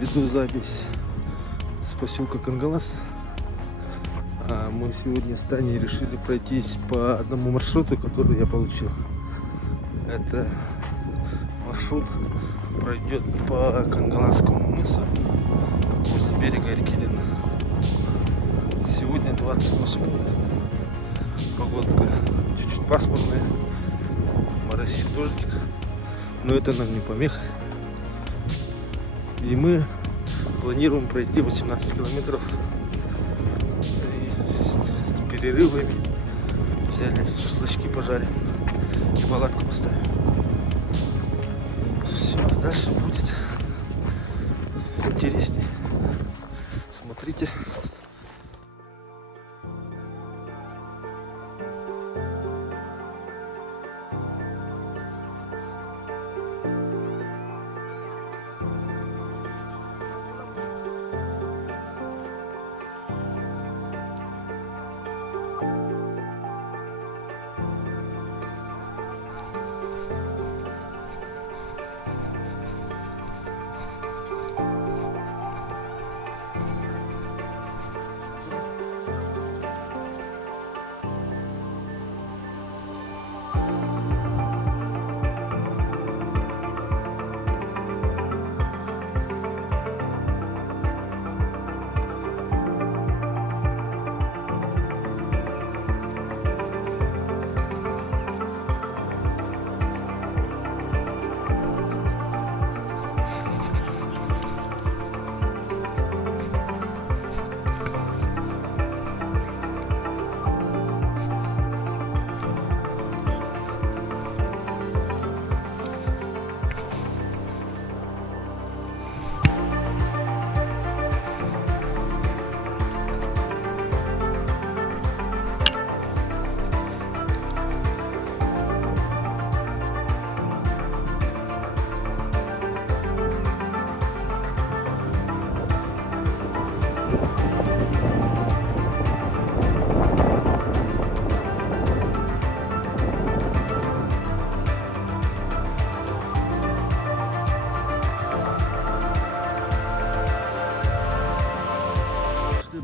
Веду запись с поселка Кангалас. Мы сегодня с Таней решили пройтись по одному маршруту, который я получил. Это маршрут пройдет по Кангаласскому мысу возле берега реки Лена. Сегодня 28. Погодка чуть-чуть пасмурная, моросит дождик, но это нам не помеха. И мы планируем пройти 18 километров и с перерывами. Взяли шашлычки, пожарим и палатку поставим. Все, дальше будет интереснее. Смотрите.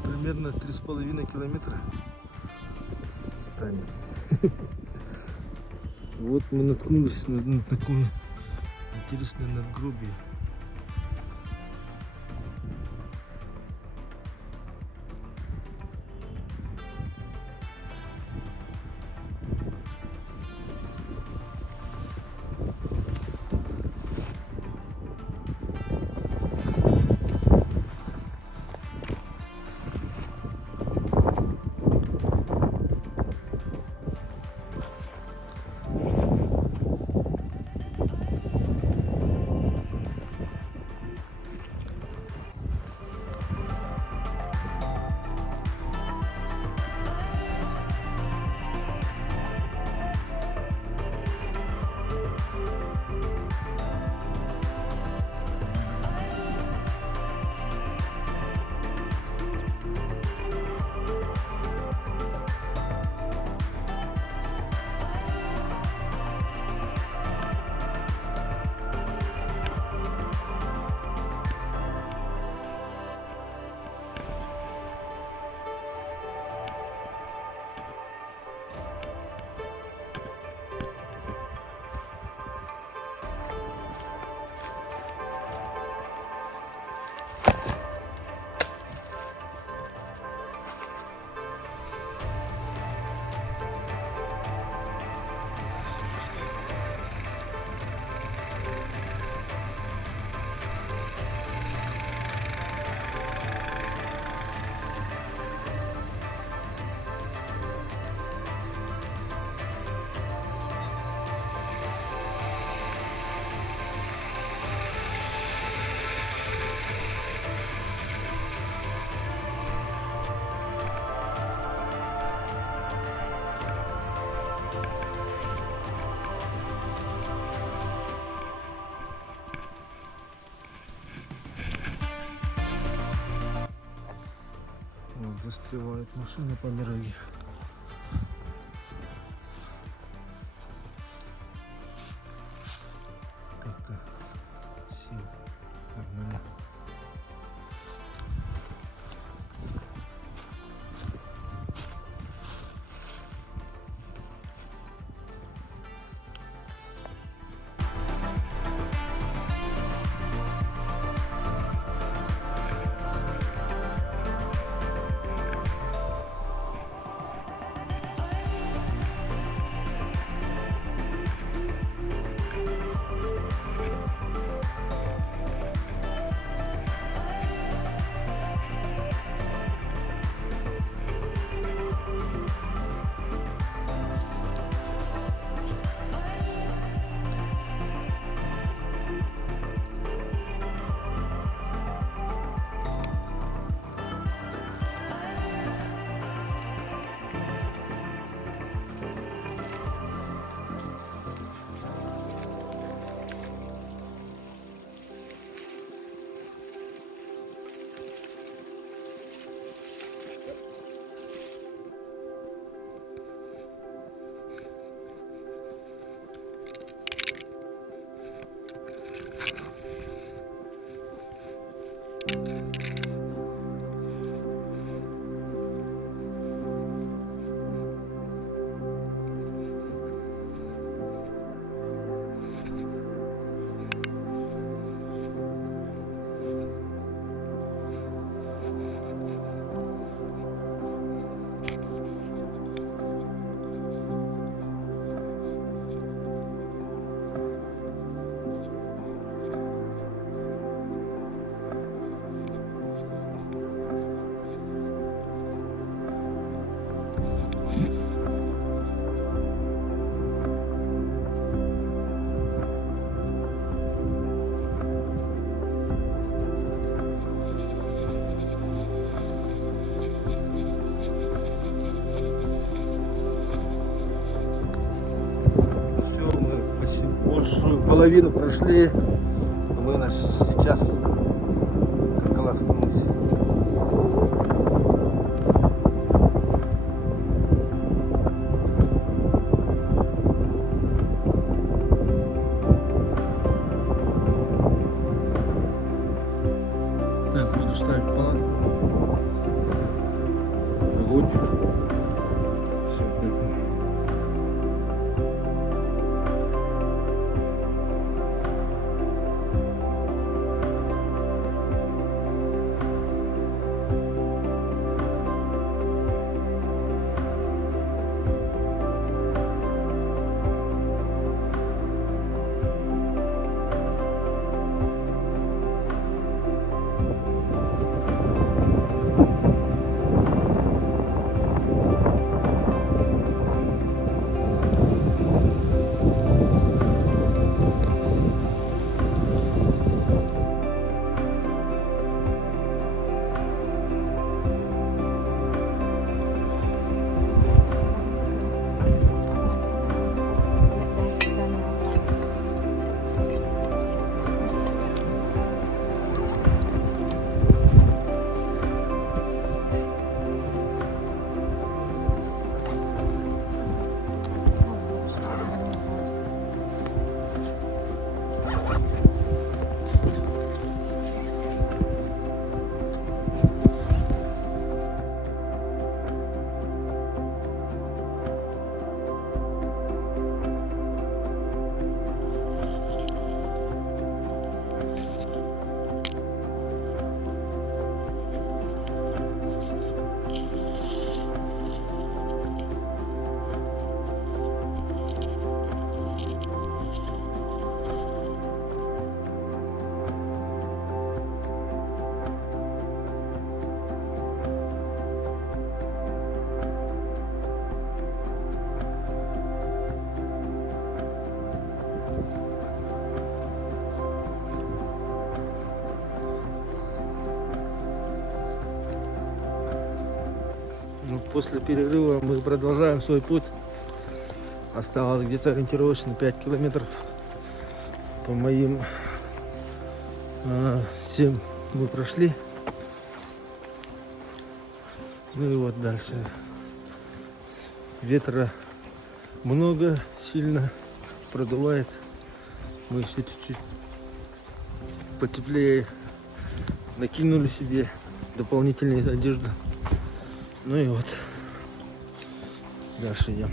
Примерно 3,5 километра станет. Вот мы наткнулись на такое интересное надгробие. Вот, застревает машина по дороге. Так-то все. Погнали. половину прошли. Мы сейчас в Кангаласском мысе. Так, буду ставить палатку. Огонь. Все, поэтому. Ну, после перерыва мы продолжаем свой путь. Осталось где-то ориентировочно 5 километров. По моим 7 мы прошли. Ну и вот дальше. Ветра много, сильно продувает. Мы еще чуть-чуть потеплее накинули себе дополнительную одежду. Ну и вот, дальше идем.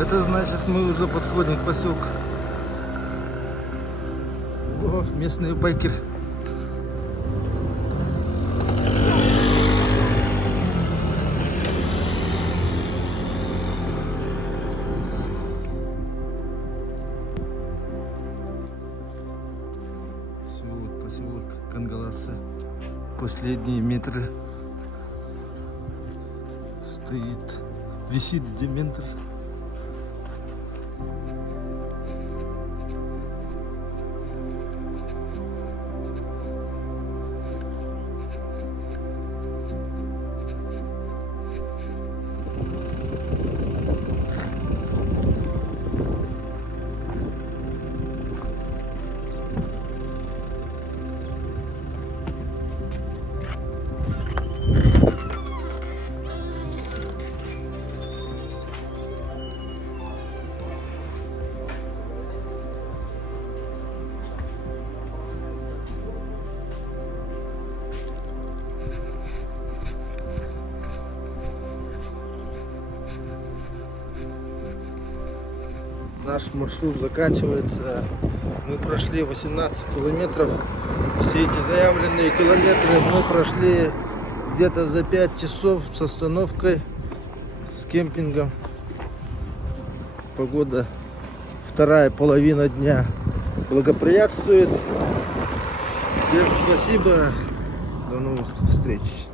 Это значит, мы уже подходим к поселку. О, местные байкеры. Все, вот поселок Кангаласы. последние метры. Стоит, висит дементор. Наш маршрут заканчивается. Мы прошли 18 километров. Все эти заявленные километры мы прошли где-то за 5 часов с остановкой, с кемпингом. Погода, вторая половина дня благоприятствует. Всем спасибо. До новых встреч.